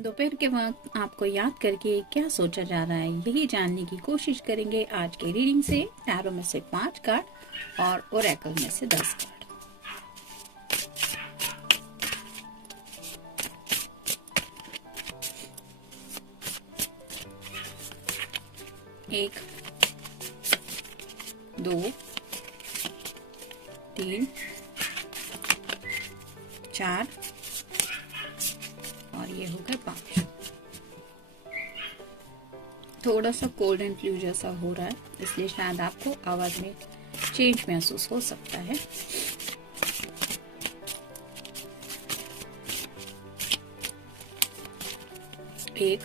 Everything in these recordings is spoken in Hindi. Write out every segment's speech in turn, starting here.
दोपहर के वक्त आपको याद करके क्या सोचा जा रहा है, यही जानने की कोशिश करेंगे आज के रीडिंग से। टैरो में से 5 कार्ड और ओरेकल में से 10 कार्ड। एक, 2, 3, 4 और ये हो गए 5। थोड़ा सा कोल्ड एंड फ्लू जैसा हो रहा है, इसलिए शायद आपको आवाज में चेंज महसूस हो सकता है। एक,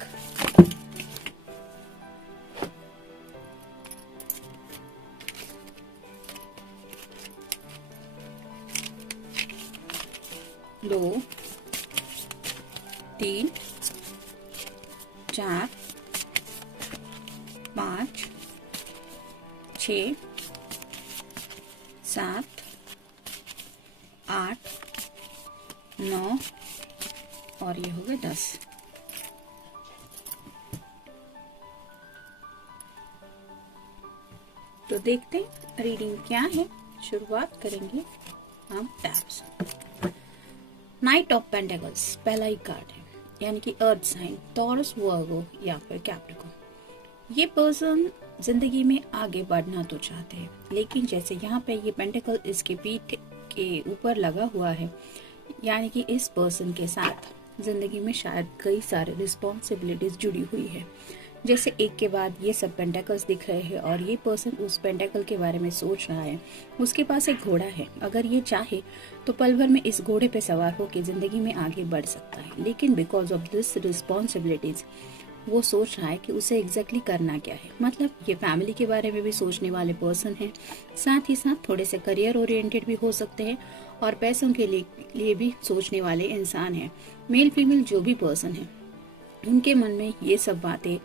2, 3, 4, 5, 6, 7, 8, 9 और ये हो गए 10। तो देखते हैं रीडिंग क्या है। शुरुआत करेंगे हम टैप्स। नाइट ऑफ पेंटेकल्स पहला ही कार्ड है, यानी कि अर्थ साइन, टॉरस, वर्गो या फिर कैप्रिकॉर्न। ये पर्सन जिंदगी में आगे बढ़ना तो चाहते हैं, लेकिन जैसे यहाँ पे ये पेंटेकल इसके पीठ के ऊपर लगा हुआ है, यानी कि इस पर्सन के साथ जिंदगी में शायद कई सारे रिस्पॉन्सिबिलिटीज जुड़ी हुई है। जैसे एक के बाद ये सब पेंटेकल्स दिख रहे हैं और ये पर्सन उस पेंटेकल के बारे में सोच रहा है। उसके पास एक घोड़ा है, अगर ये चाहे तो पल भर में इस घोड़े पे सवार होकर जिंदगी में आगे बढ़ सकता है, लेकिन बिकॉज ऑफ दिस रिस्पॉन्सिबिलिटीज वो सोच रहा है कि उसे एग्जैक्टली करना क्या है। मतलब ये फैमिली के बारे में भी सोचने वाले पर्सन है, साथ ही साथ थोड़े से करियर ओरिएंटेड भी हो सकते हैं और पैसों के लिए भी सोचने वाले इंसान है। मेल फीमेल जो भी पर्सन है, उनके मन में ये सब बातें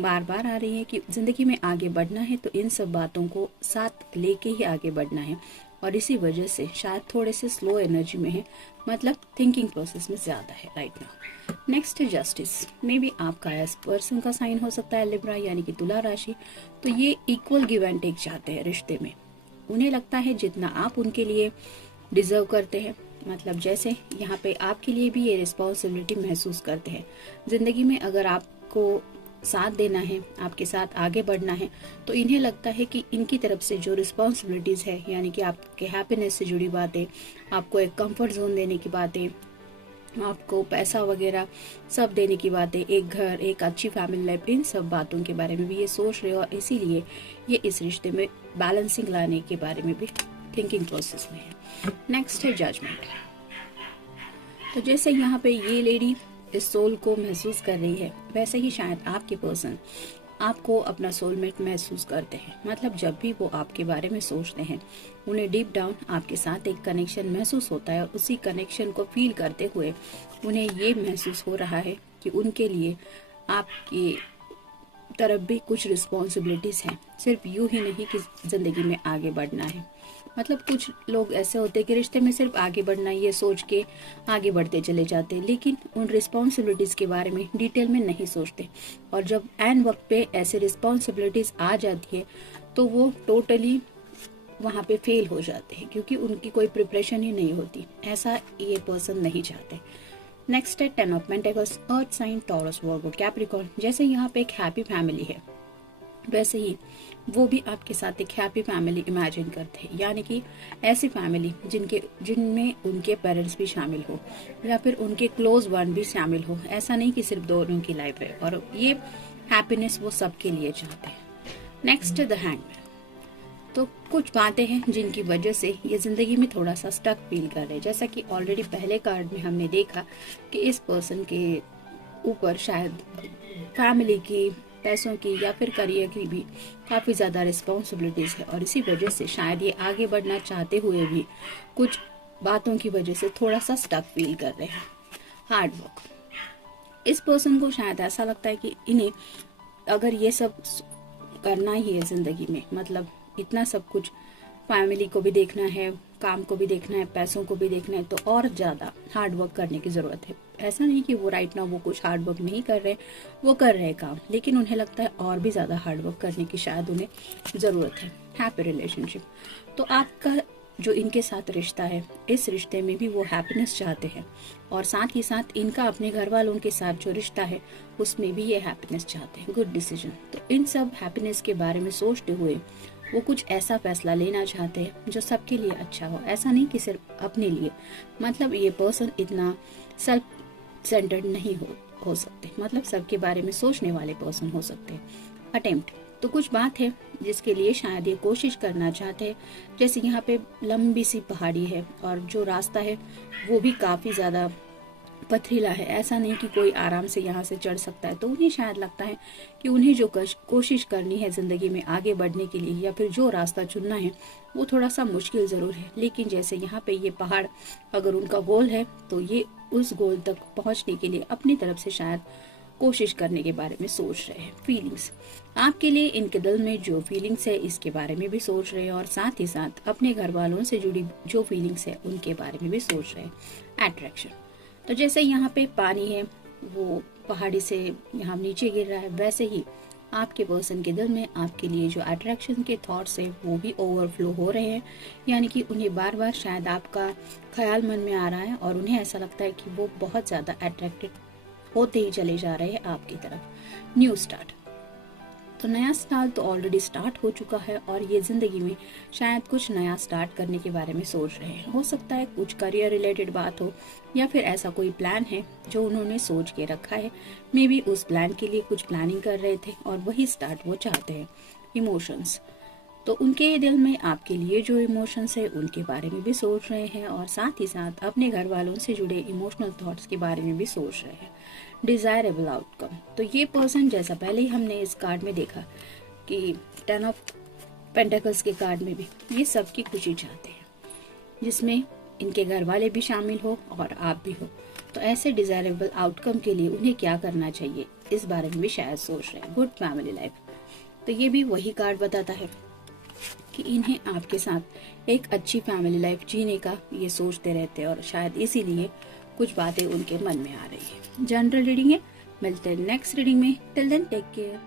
बार बार आ रही है कि जिंदगी में आगे बढ़ना है तो इन सब बातों को साथ लेके ही आगे बढ़ना है, और इसी वजह से शायद थोड़े से स्लो एनर्जी में है, मतलब थिंकिंग प्रोसेस में ज्यादा है राइट नाउ। नेक्स्ट है जस्टिस। मे बी आपका इस पर्सन का साइन हो सकता है लिब्रा, यानी कि तुला राशि। तो ये इक्वल गिव एंड टेक चाहते हैं रिश्ते में। उन्हें लगता है जितना आप उनके लिए डिजर्व करते हैं, मतलब जैसे यहाँ पे आपके लिए भी ये रिस्पॉन्सिबिलिटी महसूस करते हैं। जिंदगी में अगर आपको साथ देना है, आपके साथ आगे बढ़ना है, तो इन्हें लगता है कि इनकी तरफ से जो रिस्पॉन्सिबिलिटीज है, यानी कि आपके हैप्पीनेस से जुड़ी बातें, आपको एक कंफर्ट जोन देने की बातें, आपको पैसा वगैरह सब देने की बातें, एक घर, एक अच्छी फैमिली लाइफ, इन सब बातों के बारे में भी ये सोच रहे हो, और इसीलिए ये इस रिश्ते में बैलेंसिंग लाने के बारे में भी थिंकिंग प्रोसेस में है। नेक्स्ट है जजमेंट। तो जैसे यहाँ पे ये लेडी इस सोल को महसूस कर रही है, वैसे ही शायद आपके पर्सन आपको अपना सोलमेट महसूस करते हैं। मतलब जब भी वो आपके बारे में सोचते हैं, उन्हें डीप डाउन आपके साथ एक कनेक्शन महसूस होता है, और उसी कनेक्शन को फील करते हुए उन्हें ये महसूस हो रहा है कि उनके लिए आपकी तरफ भी कुछ रिस्पॉन्सिबिलिटीज हैं। सिर्फ यूं ही नहीं कि जिंदगी में आगे बढ़ना है। मतलब कुछ लोग ऐसे होते हैं कि रिश्ते में सिर्फ आगे बढ़ना ये सोच के आगे बढ़ते चले जाते हैं, लेकिन उन रिस्पॉन्सिबिलिटीज के बारे में डिटेल में नहीं सोचते, और जब एन वक्त पे ऐसे रिस्पॉन्सिबिलिटीज आ जाती है तो वो टोटली वहाँ पे फेल हो जाते हैं, क्योंकि उनकी कोई प्रिपरेशन ही नहीं होती। ऐसा ये पर्सन नहीं चाहते। नेक्स्ट है 10 of pentacles, earth sign, Taurus, Virgo, Capricorn. जैसे यहाँ पे एक हैप्पी फैमिली है, वैसे ही वो भी आपके साथ एक हैप्पी फैमिली इमेजिन करते हैं, यानी कि ऐसी फैमिली जिनमें उनके पेरेंट्स भी शामिल हो या फिर उनके क्लोज वन भी शामिल हो। ऐसा नहीं कि सिर्फ दोनों की लाइफ है, और ये हैप्पीनेस वो सबके लिए चाहते हैं। Next the hangman. तो कुछ बातें हैं जिनकी वजह से ये जिंदगी में थोड़ा सा स्टक फील कर रहे हैं। जैसा कि ऑलरेडी पहले कार्ड में हमने देखा कि इस पर्सन के ऊपर शायद फैमिली की, पैसों की या फिर करियर की भी काफी ज्यादा रिस्पॉन्सिबिलिटीज है, और इसी वजह से शायद ये आगे बढ़ना चाहते हुए भी कुछ बातों की वजह से थोड़ा सा स्टक फील कर रहे हैं। Hard work. इस पर्सन को शायद ऐसा लगता है कि इन्हें अगर ये सब करना ही है जिंदगी में, मतलब इतना सब कुछ, फैमिली को भी देखना है, काम को भी देखना है, पैसों को भी देखना है, तो और ज़्यादा हार्ड वर्क करने की ज़रूरत है। ऐसा नहीं कि वो राइट नाउ वो कुछ हार्ड वर्क नहीं कर रहे, वो कर रहे काम, लेकिन उन्हें लगता है और भी ज़्यादा हार्ड वर्क करने की शायद उन्हें ज़रूरत है। हैप्पी रिलेशनशिप, तो आपका जो इनके साथ रिश्ता है, इस रिश्ते में भी वो हैप्पीनेस चाहते हैं, और साथ ही साथ इनका अपने घर वालों के साथ जो रिश्ता है उसमें भी ये हैप्पीनेस चाहते हैं, गुड डिसीजन। तो इन सब हैप्पीनेस के बारे में सोचते हुए वो कुछ ऐसा फैसला लेना चाहते हैं जो सबके लिए अच्छा हो, ऐसा नहीं कि सिर्फ अपने लिए। मतलब ये पर्सन इतना सेल्फ सेंटर्ड नहीं हो सकते, मतलब सबके बारे में सोचने वाले पर्सन हो सकते हैं। अटेम्प्ट, तो कुछ बात है जिसके लिए शायद ये कोशिश करना चाहते हैं। जैसे यहाँ पे लंबी सी पहाड़ी है और जो रास्ता है वो भी काफ़ी ज़्यादा पथरीला है, ऐसा नहीं कि कोई आराम से यहाँ से चढ़ सकता है। तो उन्हें शायद लगता है कि उन्हें जो कोशिश करनी है ज़िंदगी में आगे बढ़ने के लिए, या फिर जो रास्ता चुनना है वो थोड़ा सा मुश्किल ज़रूर है, लेकिन जैसे यहाँ पे ये पहाड़ अगर उनका गोल है तो ये उस गोल तक पहुँचने के लिए अपनी तरफ से शायद कोशिश करने के बारे में सोच रहे हैं। फीलिंग्स, आपके लिए इनके दिल में जो फीलिंग्स है इसके बारे में भी सोच रहे हैं, और साथ ही साथ अपने घर वालों से जुड़ी जो फीलिंग्स है उनके बारे में भी सोच रहे हैं। अट्रैक्शन, तो जैसे यहाँ पे पानी है वो पहाड़ी से यहाँ नीचे गिर रहा है, वैसे ही आपके पर्सन के दिल में आपके लिए जो अट्रैक्शन के थॉट्स है वो भी ओवरफ्लो हो रहे हैं, यानी कि उन्हें बार बार शायद आपका ख्याल मन में आ रहा है और उन्हें ऐसा लगता है कि वो बहुत ज़्यादा अट्रैक्टेड होते ही चले जा रहे हैं आपकी तरफ। न्यू स्टार्ट, तो नया साल तो ऑलरेडी स्टार्ट हो चुका है और ये ज़िंदगी में शायद कुछ नया स्टार्ट करने के बारे में सोच रहे हैं। हो सकता है कुछ करियर रिलेटेड बात हो, या फिर ऐसा कोई प्लान है जो उन्होंने सोच के रखा है। मे बी उस प्लान के लिए कुछ प्लानिंग कर रहे थे और वही स्टार्ट वो चाहते हैं। इमोशंस, तो उनके दिल में आपके लिए जो इमोशंस है उनके बारे में भी सोच रहे हैं, और साथ ही साथ अपने घर वालों से जुड़े इमोशनल थॉट्स के बारे में भी सोच रहे हैं। डिजायरेबल आउटकम, तो ये पर्सन जैसा पहले ही हमने इस कार्ड में देखा कि 10 ऑफ पेंटिकल्स के कार्ड में भी ये सबकी खुशी चाहते हैं, जिसमें इनके घर वाले भी शामिल हो और आप भी हो। तो ऐसे डिजायरेबल आउटकम के लिए उन्हें क्या करना चाहिए इस बारे में भी शायद सोच रहे हैं। गुड फैमिली लाइफ, तो ये भी वही कार्ड बताता है कि इन्हें आपके साथ एक अच्छी फैमिली लाइफ जीने का ये सोचते रहते हैं, और शायद इसीलिए कुछ बातें उनके मन में आ रही है। जनरल रीडिंग है, मिलते हैं नेक्स्ट रीडिंग में। Till then take care.